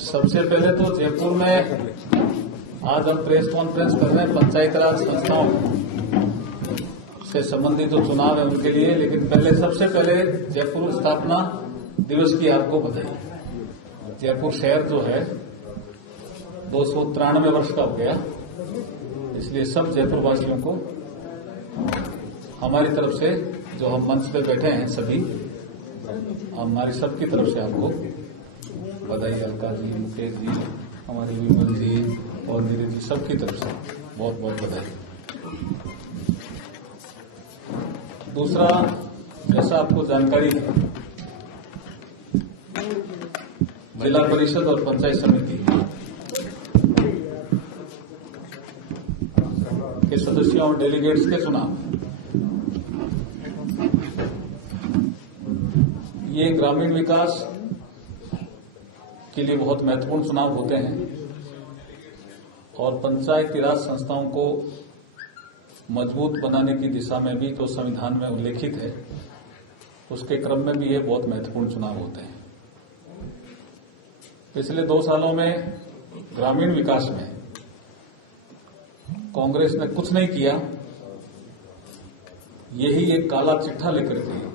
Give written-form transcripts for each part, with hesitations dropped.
सबसे पहले तो जयपुर में आज हम प्रेस कॉन्फ्रेंस कर रहे हैं पंचायत राज संस्थाओं से संबंधित जो चुनाव है उनके लिए, लेकिन सबसे पहले जयपुर स्थापना दिवस की आपको बधाई। जयपुर शहर जो है 293 वर्ष का हो गया, इसलिए सब जयपुर वासियों को हमारी तरफ से, जो हम मंच पे बैठे हैं सभी, हमारी सबकी तरफ से आपको बधाई। अलका जी, मुकेश जी, हमारी विमल जी और नीरज जी, सबकी तरफ से बहुत बहुत बधाई। दूसरा, जैसा आपको जानकारी है, जिला परिषद और पंचायत समिति के सदस्यों और डेलीगेट्स के चुनाव, ये ग्रामीण विकास के लिए बहुत महत्वपूर्ण चुनाव होते हैं और पंचायती राज संस्थाओं को मजबूत बनाने की दिशा में भी तो संविधान में उल्लेखित है, उसके क्रम में भी ये बहुत महत्वपूर्ण चुनाव होते हैं। पिछले 2 सालों में ग्रामीण विकास में कांग्रेस ने कुछ नहीं किया, यही एक काला चिट्ठा लेकर के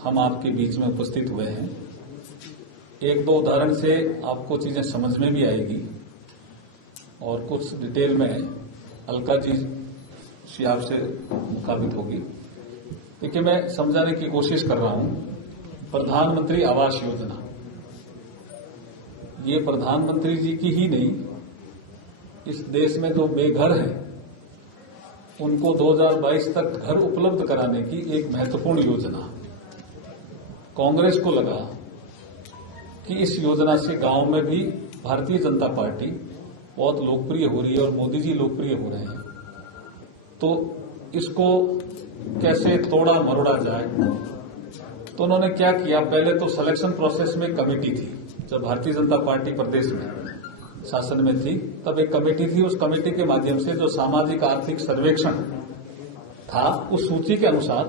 हम आपके बीच में उपस्थित हुए हैं। 1-2 उदाहरण से आपको चीजें समझ में भी आएगी और कुछ डिटेल में अलका जी आपसे मुखातिब होगी। देखिए, मैं समझाने की कोशिश कर रहा हूं। प्रधानमंत्री आवास योजना, ये प्रधानमंत्री जी की ही नहीं, इस देश में जो बेघर है उनको 2022 तक घर उपलब्ध कराने की एक महत्वपूर्ण योजना। कांग्रेस को लगा कि इस योजना से गांव में भी भारतीय जनता पार्टी बहुत लोकप्रिय हो रही है और मोदी जी लोकप्रिय हो रहे हैं, तो इसको कैसे तोड़ा मरोड़ा जाए। तो उन्होंने क्या किया, पहले तो सिलेक्शन प्रोसेस में कमेटी थी। जब भारतीय जनता पार्टी प्रदेश में शासन में थी तब एक कमेटी थी, उस कमेटी के माध्यम से जो सामाजिक आर्थिक सर्वेक्षण था उस सूची के अनुसार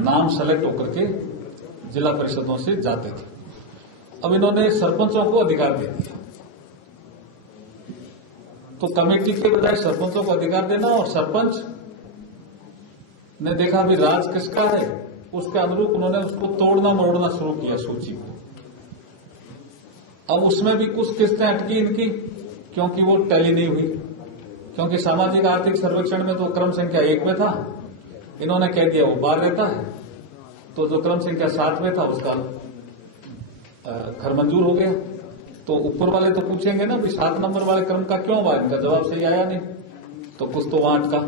नाम सेलेक्ट होकर के जिला परिषदों से जाते थे। अब इन्होंने सरपंचों को अधिकार दे दिया, तो कमेटी के बजाय सरपंचों को अधिकार देना, और सरपंच ने देखा भी राज किसका है, उसके अनुरूप उन्होंने उसको तोड़ना मरोड़ना शुरू किया सूची को। अब उसमें भी कुछ किस्तें अटकी इनकी, क्योंकि वो टैली नहीं हुई, क्योंकि सामाजिक आर्थिक सर्वेक्षण में तो क्रम संख्या 1 में था, इन्होंने कह दिया वो 12 रहता है, तो जो क्रम संख्या 7 में था उसका घर मंजूर हो गया। तो ऊपर वाले तो पूछेंगे ना भी 7 नंबर वाले क्रम का क्यों हुआ, इनका जवाब सही आया नहीं, तो कुछ तो वहां अटका।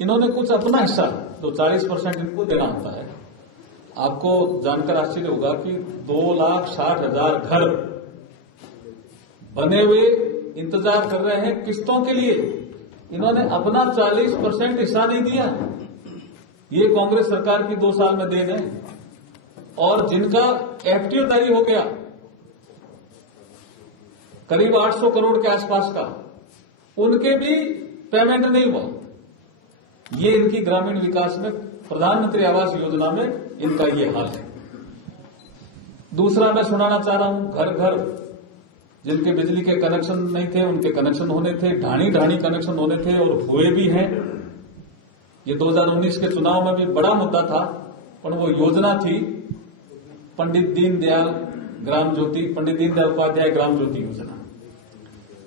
इन्होंने कुछ अपना हिस्सा जो 40% इनको देना होता है, आपको जानकर आश्चर्य होगा कि 2,60,000 घर बने हुए इंतजार कर रहे हैं किस्तों के लिए, इन्होंने अपना 40% हिस्सा नहीं दिया। ये कांग्रेस सरकार की 2 साल में देन है। और जिनका एफटीओ जारी हो गया करीब 800 करोड़ के आसपास का, उनके भी पेमेंट नहीं हुआ। ये इनकी ग्रामीण विकास में, प्रधानमंत्री आवास योजना में इनका ये हाल है। दूसरा मैं सुनाना चाह रहा हूं, घर घर जिनके बिजली के कनेक्शन नहीं थे उनके कनेक्शन होने थे, ढाणी ढाणी कनेक्शन होने थे और हुए भी हैं। ये 2019 के चुनाव में भी बड़ा मुद्दा था, पर वो योजना थी पंडित दीनदयाल उपाध्याय ग्राम ज्योति योजना।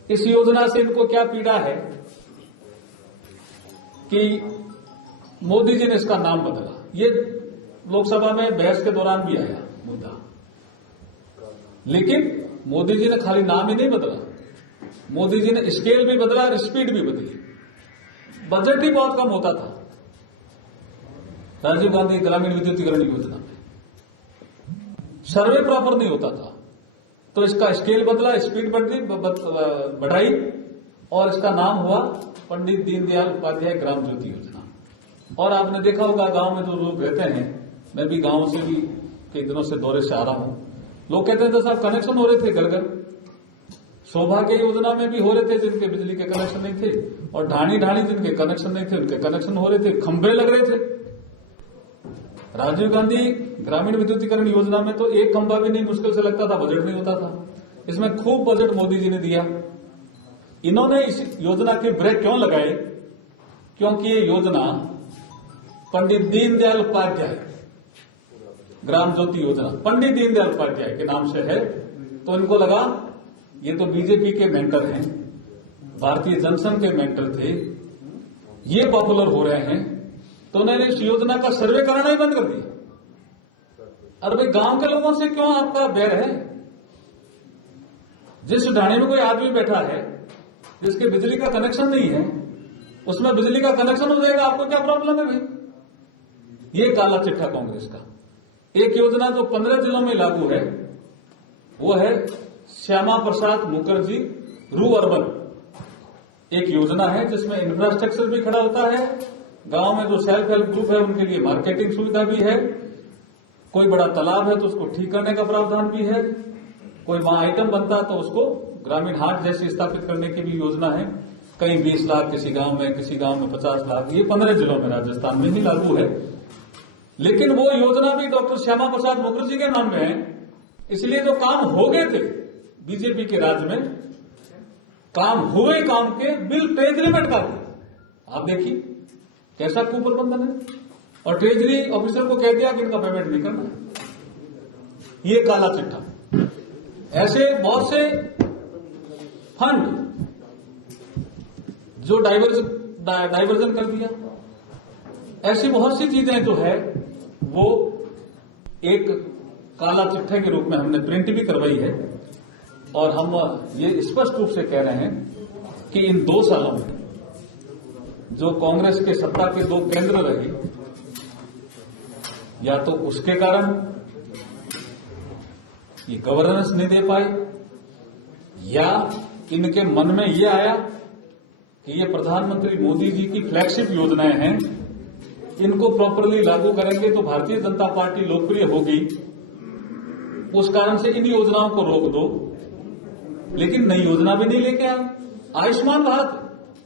इस योजना से इनको क्या पीड़ा है कि मोदी जी ने इसका नाम बदला। ये लोकसभा में बहस के दौरान भी आया मुद्दा, लेकिन मोदी जी ने खाली नाम ही नहीं बदला, मोदी जी ने स्केल भी बदला और स्पीड भी बदली। बजट ही बहुत कम होता था राजीव गांधी ग्रामीण विद्युतीकरण योजना में, सर्वे प्रॉपर नहीं होता था, तो इसका स्केल बदला, स्पीड बढ़ाई और इसका नाम हुआ पंडित दीनदयाल उपाध्याय ग्राम ज्योति योजना। और आपने देखा होगा गांव में जो लोग रहते हैं, मैं भी गांव से भी कई दिनों से दौरे से आ रहा हूं, लोग कहते थे साहब कनेक्शन हो रहे थे घर घर, सौभाग्य योजना में भी हो रहे थे जिनके बिजली के कनेक्शन नहीं थे, और ढाणी जिनके कनेक्शन नहीं थे उनके कनेक्शन हो रहे थे, खंभे लग रहे थे। राजीव गांधी ग्रामीण विद्युतीकरण योजना में तो एक खंभा भी नहीं मुश्किल से लगता था, बजट नहीं होता था। इसमें खूब बजट मोदी जी ने दिया। इन्होंने इस योजना के ब्रेक क्यों लगाए? क्योंकि ये योजना पंडित दीनदयाल उपाध्याय ग्राम ज्योति योजना पंडित दीनदयाल उपाध्याय के नाम से है। तो इनको लगा ये तो बीजेपी के मेंटर हैं, भारतीय जनसंघ के मेंटर थे, ये पॉपुलर हो रहे हैं, तो उन्होंने इस योजना का सर्वे कराना ही बंद कर दिया। अरे भाई, गांव के लोगों से क्यों आपका बैर है? जिस ढाणी में कोई आदमी बैठा है जिसके बिजली का कनेक्शन नहीं है, उसमें बिजली का कनेक्शन हो जाएगा, आपको क्या प्रॉब्लम है भाई? ये काला चिट्ठा कांग्रेस का। एक योजना जो 15 जिलों में लागू है वो है श्यामा प्रसाद मुखर्जी रू अर्बन। एक योजना है जिसमें इंफ्रास्ट्रक्चर भी खड़ा होता है, गांव में जो सेल्फ हेल्प ग्रुप है उनके लिए मार्केटिंग सुविधा भी है, कोई बड़ा तालाब है तो उसको ठीक करने का प्रावधान भी है, कोई वहां आइटम बनता तो उसको ग्रामीण हाट जैसी स्थापित करने की भी योजना है। कहीं 20 लाख किसी गांव में 50 लाख, ये 15 जिलों में राजस्थान में ही लागू है। लेकिन वो योजना भी डॉक्टर श्यामा प्रसाद मुखर्जी के नाम में है, इसलिए जो काम हो गए थे बीजेपी के राज में, काम हुए काम के बिल ट्रेजरी में अटका दिए। आप देखिए कैसा कुप्रबंधन है, और ट्रेजरी ऑफिसर को कह दिया कि इनका पेमेंट नहीं करना। ये काला चिट्ठा। ऐसे बहुत से फंड जो डाइवर्जन कर दिया, ऐसी बहुत सी चीजें जो है वो एक काला चिट्ठे के रूप में हमने प्रिंट भी करवाई है। और हम ये स्पष्ट रूप से कह रहे हैं कि इन 2 सालों में जो कांग्रेस के सत्ता के 2 केंद्र रहे, या तो उसके कारण ये गवर्नेंस नहीं दे पाए, या इनके मन में ये आया कि ये प्रधानमंत्री मोदी जी की फ्लैगशिप योजनाएं हैं, इनको प्रॉपरली लागू करेंगे तो भारतीय जनता पार्टी लोकप्रिय होगी, उस कारण से इन योजनाओं को रोक दो। लेकिन नई योजना भी नहीं लेके आए। आयुष्मान भारत,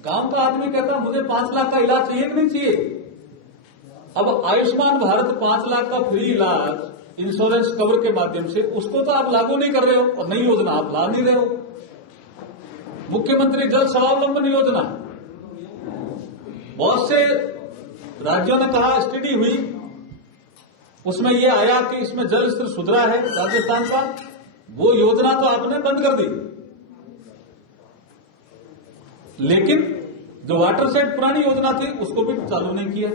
गांव का आदमी कहता मुझे 5 लाख का इलाज चाहिए कि नहीं चाहिए। अब आयुष्मान भारत 5 लाख का फ्री इलाज इंश्योरेंस कवर के माध्यम से, उसको तो आप लागू नहीं कर रहे हो, और नई योजना आप ला नहीं रहे हो। मुख्यमंत्री जल स्वावलंबन योजना, बहुत से राज्यों ने कहा, स्टडी हुई, उसमें यह आया कि इसमें जल स्तर सुधरा है राजस्थान का, वो योजना तो आपने बंद कर दी। लेकिन जो वाटर सेट पुरानी योजना थी उसको भी चालू नहीं किया।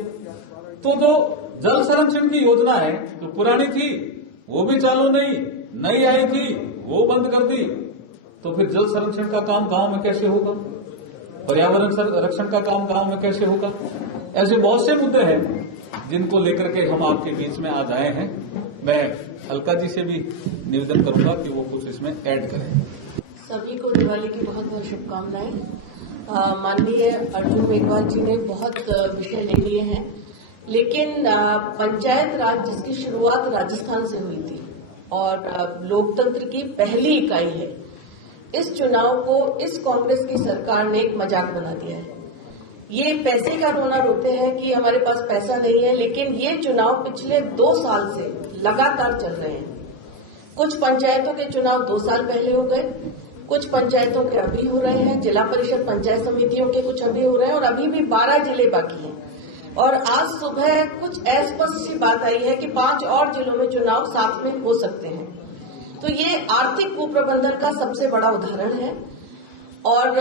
तो जो जल संरक्षण की योजना है जो पुरानी थी वो भी चालू नहीं, नई आई थी वो बंद कर दी। तो फिर जल संरक्षण का काम गांव में कैसे होगा? पर्यावरण संरक्षण का काम गांव में कैसे होगा? ऐसे बहुत से मुद्दे हैं जिनको लेकर के हम आपके बीच में आज आए हैं। मैं अलका जी से भी निवेदन करूंगा कि वो कुछ इसमें ऐड करें। सभी को दिवाली की बहुत बहुत शुभकामनाएं। माननीय अर्जुन मेघवाल जी ने बहुत विषय ले लिए हैं, लेकिन पंचायत राज जिसकी शुरुआत राजस्थान से हुई थी और लोकतंत्र की पहली इकाई है, इस चुनाव को इस कांग्रेस की सरकार ने एक मजाक बना दिया है। ये पैसे का रोना रोते हैं कि हमारे पास पैसा नहीं है, लेकिन ये चुनाव पिछले 2 साल से लगातार चल रहे हैं। कुछ पंचायतों के चुनाव 2 साल पहले हो गए, कुछ पंचायतों के अभी हो रहे हैं, जिला परिषद पंचायत समितियों के कुछ अभी हो रहे हैं, और अभी भी 12 जिले बाकी हैं। और आज सुबह कुछ अस्पष्ट सी बात आई है कि 5 और जिलों में चुनाव साथ में हो सकते हैं। तो ये आर्थिक कुप्रबंधन का सबसे बड़ा उदाहरण है। और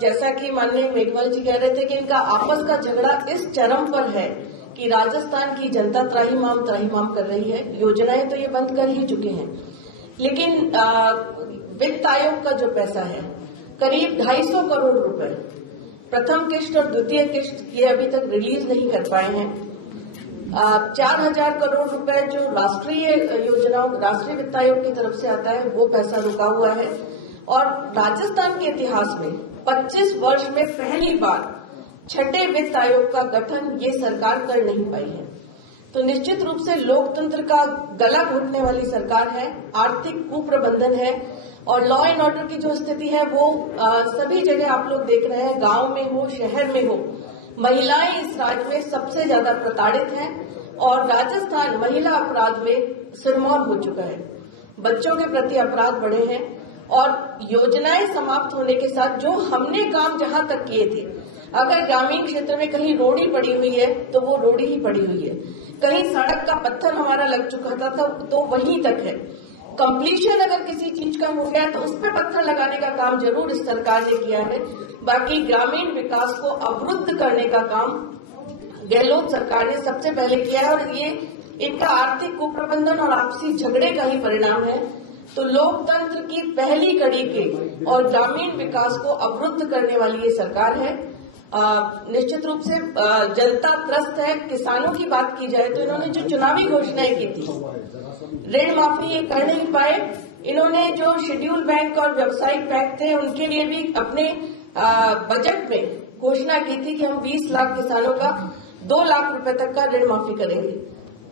जैसा कि माननीय मेघवाल जी कह रहे थे कि इनका आपस का झगड़ा इस चरम पर है कि राजस्थान की जनता त्राहिमाम कर रही है। योजनाएं तो ये बंद कर ही चुके हैं, लेकिन वित्त आयोग का जो पैसा है करीब 250 करोड़ रुपए, प्रथम किश्त और द्वितीय किश्त ये अभी तक रिलीज नहीं कर पाए हैं। 4000 करोड़ रुपए जो राष्ट्रीय योजनाओं, राष्ट्रीय वित्त आयोग की तरफ से आता है, वो पैसा रुका हुआ है। और राजस्थान के इतिहास में 25 वर्ष में पहली बार 6ठे वित्त आयोग का गठन ये सरकार कर नहीं पाई है। तो निश्चित रूप से लोकतंत्र का गला घोटने वाली सरकार है, आर्थिक कुप्रबंधन है। और लॉ एंड ऑर्डर की जो स्थिति है वो सभी जगह आप लोग देख रहे हैं, गांव में हो, शहर में हो, महिलाएं इस राज्य में सबसे ज्यादा प्रताड़ित हैं और राजस्थान महिला अपराध में सिरमौर हो चुका है। बच्चों के प्रति अपराध बढ़े हैं और योजनाएं समाप्त होने के साथ जो हमने काम जहां तक किए थे, अगर ग्रामीण क्षेत्र में कहीं रोड़ी पड़ी हुई है तो वो रोड़ी ही पड़ी हुई है, कहीं सड़क का पत्थर हमारा लग चुका था तो वहीं तक है। कंप्लीशन अगर किसी चीज का हो गया तो उस पर पत्थर लगाने का काम जरूर इस सरकार ने किया है, बाकी ग्रामीण विकास को अवरुद्ध करने का काम गहलोत सरकार ने सबसे पहले किया है और ये इनका आर्थिक कुप्रबंधन और आपसी झगड़े का ही परिणाम है। तो लोकतंत्र की पहली कड़ी के और ग्रामीण विकास को अवरुद्ध करने वाली ये सरकार है। निश्चित रूप से जनता त्रस्त है। किसानों की बात की जाए तो इन्होंने जो चुनावी घोषणाएं की थी, ऋण माफी ये कर नहीं पाए। इन्होंने जो शेड्यूल बैंक और व्यावसायिक बैंक थे उनके लिए भी अपने बजट में घोषणा की थी कि हम 20 लाख किसानों का 2 लाख रुपए तक का ऋण माफी करेंगे।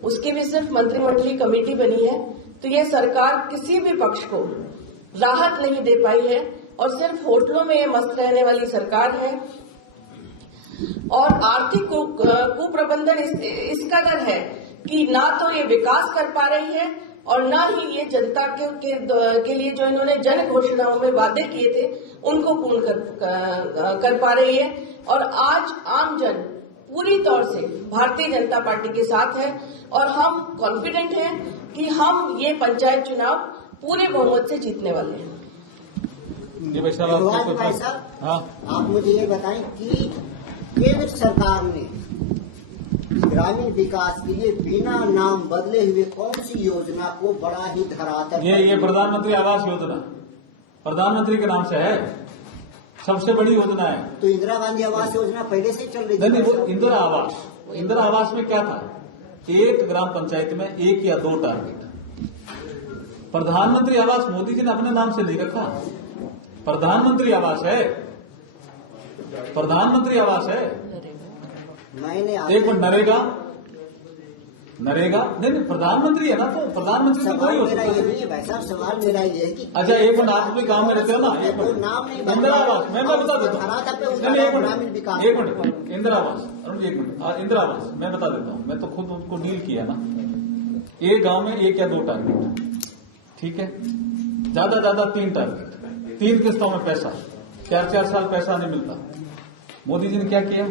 उसकी भी सिर्फ मंत्रिमंडलीय कमेटी बनी है। तो ये सरकार किसी भी पक्ष को राहत नहीं दे पाई है और सिर्फ होटलों में ये मस्त रहने वाली सरकार है। और आर्थिक कुप्रबंधन इस कदर है कि ना तो ये विकास कर पा रही है और ना ही ये जनता के लिए जो इन्होंने जन घोषणाओं में वादे किए थे उनको पूर्ण कर पा रही है। और आज आम जन पूरी तौर से भारतीय जनता पार्टी के साथ है और हम कॉन्फिडेंट हैं कि हम ये पंचायत चुनाव पूरे बहुमत से जीतने वाले हैं। हाँ, आप मुझे ये बताएं कि केंद्र सरकार ने ग्रामीण विकास के लिए बिना नाम बदले हुए कौन सी योजना को बड़ा ही धरातल ये प्रधानमंत्री आवास योजना प्रधानमंत्री के नाम से है, सबसे बड़ी योजना है। तो इंदिरा गांधी आवास योजना पहले से चल रही थी। नहीं, वो इंदिरा आवास में क्या था, एक ग्राम पंचायत में 1 या 2 टारगेट। प्रधानमंत्री आवास मोदी जी ने अपने नाम से नहीं रखा, प्रधानमंत्री आवास है, प्रधानमंत्री आवास है। मैंने एक मिनट, नरेगा नहीं, प्रधानमंत्री है ना, तो प्रधानमंत्री से कोई हो सकता है। सवाल मेरा ये है कि अच्छा, एक मिनट, आप भी गांव में रहते हो ना, एक मिनट, नाम नहीं इंदिरा आवास मैं बता देता हूँ। एक मिनट, इंदिरा आवास, अरुण, एक मिनट, इंदिरा आवास मैं बता देता हूँ। मैं तो खुद उनको डील किया ना। एक गांव में 1 या 2 टारगेट, ठीक है, ज्यादा 3 टारगेट, 3 किस्तों में पैसा, 4 साल पैसा नहीं मिलता। मोदी जी ने क्या किया,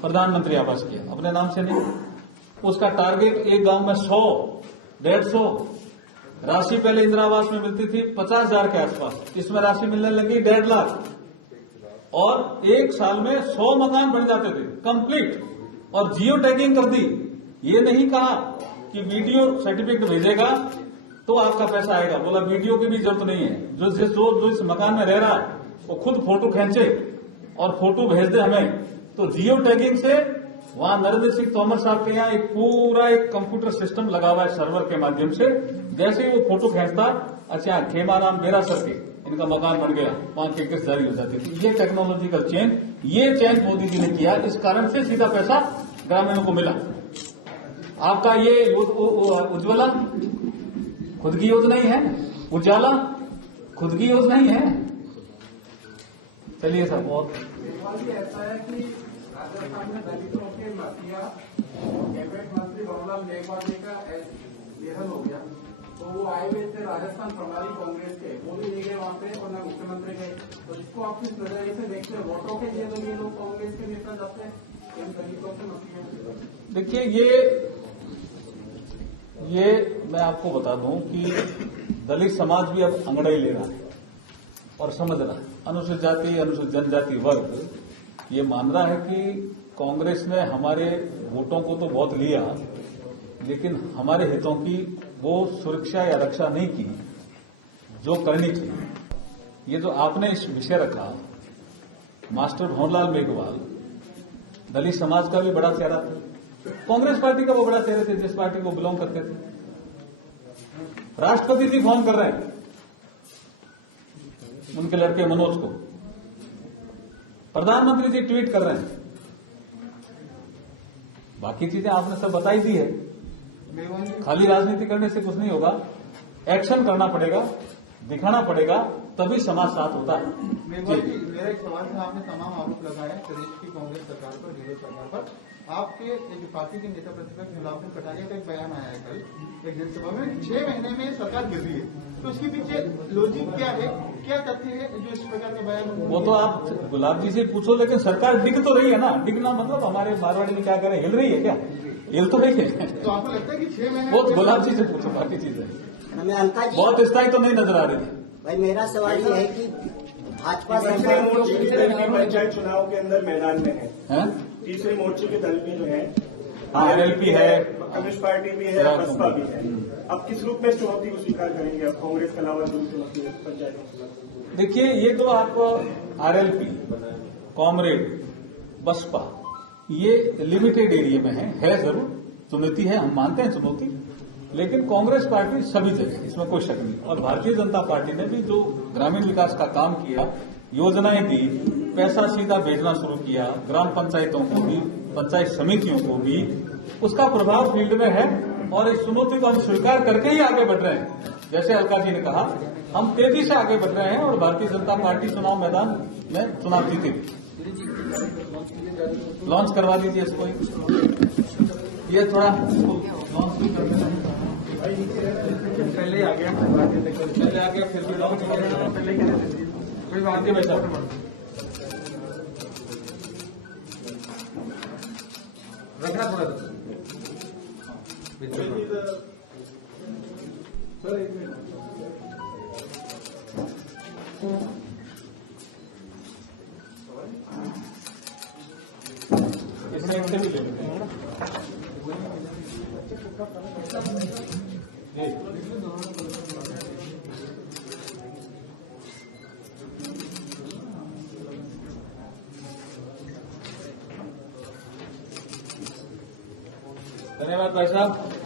प्रधानमंत्री आवास किया, अपने नाम से नहीं। उसका टारगेट एक गांव में 100, 150 राशि पहले इंदिरा आवास में मिलती थी 50,000 के आसपास, इसमें राशि मिलने लगी 1.5 लाख और एक साल में 100 मकान बन जाते थे कंप्लीट। और जियो टैगिंग कर दी। ये नहीं कहा कि वीडियो सर्टिफिकेट भेजेगा तो आपका पैसा आएगा, बोला वीडियो की भी जरूरत नहीं है, जो इस मकान में रह रहा है वो खुद फोटो खींचे और फोटो भेज दे हमें। तो जियो टैगिंग से वहां नरेंद्र सिंह तोमर साहब के यहाँ एक कंप्यूटर सिस्टम लगा हुआ है सर्वर के माध्यम से, जैसे ही वो फोटो खींचता, अच्छा खेमाराम बेरा सर के इनका मकान बन गया, वहां की किस्त जारी हो जाती थी। ये टेक्नोलॉजिकल चेंज मोदी जी ने किया, इस कारण से सीधा पैसा ग्रामीणों को मिला। आपका ये उज्ज्वला खुद की योजना ही है, उजाला खुद की योजना ही है। चलिए साहब, और ऐसा है कि राजस्थान में दलितों के मसीहा कैबिनेट मंत्री बाबूलाल मेघवाल का निधन हो गया, तो वो आए हुए थे राजस्थान प्रणाली कांग्रेस के, वो भी नहीं गए वहां पे और न मुख्यमंत्री गए। तो इसको आप किस नजरिए से देखते हैं, वोटों के लिए तो ये लोग कांग्रेस के नेता जाते हैं इन दलितों के मसीहा? देखिए, ये मैं आपको बता दूं कि दलित समाज भी अब अंगड़ाई ले रहा है और समझ रहा है। अनुसूचित जाति, अनुसूचित जनजाति वर्ग ये मान रहा है कि कांग्रेस ने हमारे वोटों को तो बहुत लिया, लेकिन हमारे हितों की वो सुरक्षा या रक्षा नहीं की जो करनी चाहिए। ये जो आपने इस विषय रखा, मास्टर भंवरलाल मेघवाल दलित समाज का भी बड़ा चेहरा था, कांग्रेस पार्टी का वो बड़ा चेहरा थे जिस पार्टी को बिलोंग करते थे। राष्ट्रपति जी फोन कर रहे हैं उनके लड़के मनोज को, प्रधानमंत्री जी ट्वीट कर रहे हैं, बाकी चीजें आपने सब बताई दी है। खाली राजनीति करने से कुछ नहीं होगा, एक्शन करना पड़ेगा। दिखाना पड़ेगा, तभी समाज साथ होता है। मेघवाल जी, मेरा एक सवाल था, आपने तमाम आरोप लगाए प्रदेश की कांग्रेस सरकार पर, यूपीए सरकार पर। आपके जो पार्टी के नेता प्रतिपक्ष गुलाबचंद कटारिया का एक बयान आया है कल एक जनसभा में, 6 महीने में सरकार गिर रही है, तो इसके पीछे लॉजिक क्या है, क्या तथ्य है जो इस प्रकार का बयान? वो तो आप गुलाब जी से पूछो, लेकिन सरकार डिग तो रही है ना। डिगना मतलब हमारे मारवाड़ी में क्या करें, हिल रही है क्या? हिल तो रही है। तो आपको लगता है कि 6 महीने वो गुलाब जी से पूछो, बाकी चीजें हमें अलका जी, बहुत स्थायी तो नहीं नजर आ रही थी। भाई मेरा सवाल ये है कि भाजपा सरकार मोर्चे के दल भी पंचायत चुनाव के अंदर मैदान में है। तीसरे मोर्चे के दल भी जो है, आरएलपी है, कम्युनिस्ट पार्टी भी है, बसपा भी है। अब किस रूप में इस चुनौती को स्वीकार करेंगे? अब कांग्रेस के अलावा जो चुनौती है पंचायत। देखिए, ये तो आप आरएलपी, कॉमरेड, बसपा, ये लिमिटेड एरिया में है जरूर चुनौती है, हम मानते हैं चुनौती, लेकिन कांग्रेस पार्टी सभी जगह, इसमें कोई शक नहीं। और भारतीय जनता पार्टी ने भी जो ग्रामीण विकास का काम किया, योजनाएं दी, पैसा सीधा भेजना शुरू किया, ग्राम पंचायतों को भी, पंचायत समितियों को भी, उसका प्रभाव फील्ड में है। और इस चुनौती को हम स्वीकार करके ही आगे बढ़ रहे हैं। जैसे अलका जी ने कहा, हम तेजी से आगे बढ़ रहे हैं और भारतीय जनता पार्टी चुनाव मैदान में चुनाव जीतेगी। लॉन्च करवा दीजिए इसको, ये थोड़ा लॉन्च भी कर देना। पहले आ गया, फिर भी लॉन्च पहले कोई बात नहीं वैसा। रखना थोड़ा सर, एक मिनट। इसमें से भी ले लेते हैं। धन्यवाद भाई साहब।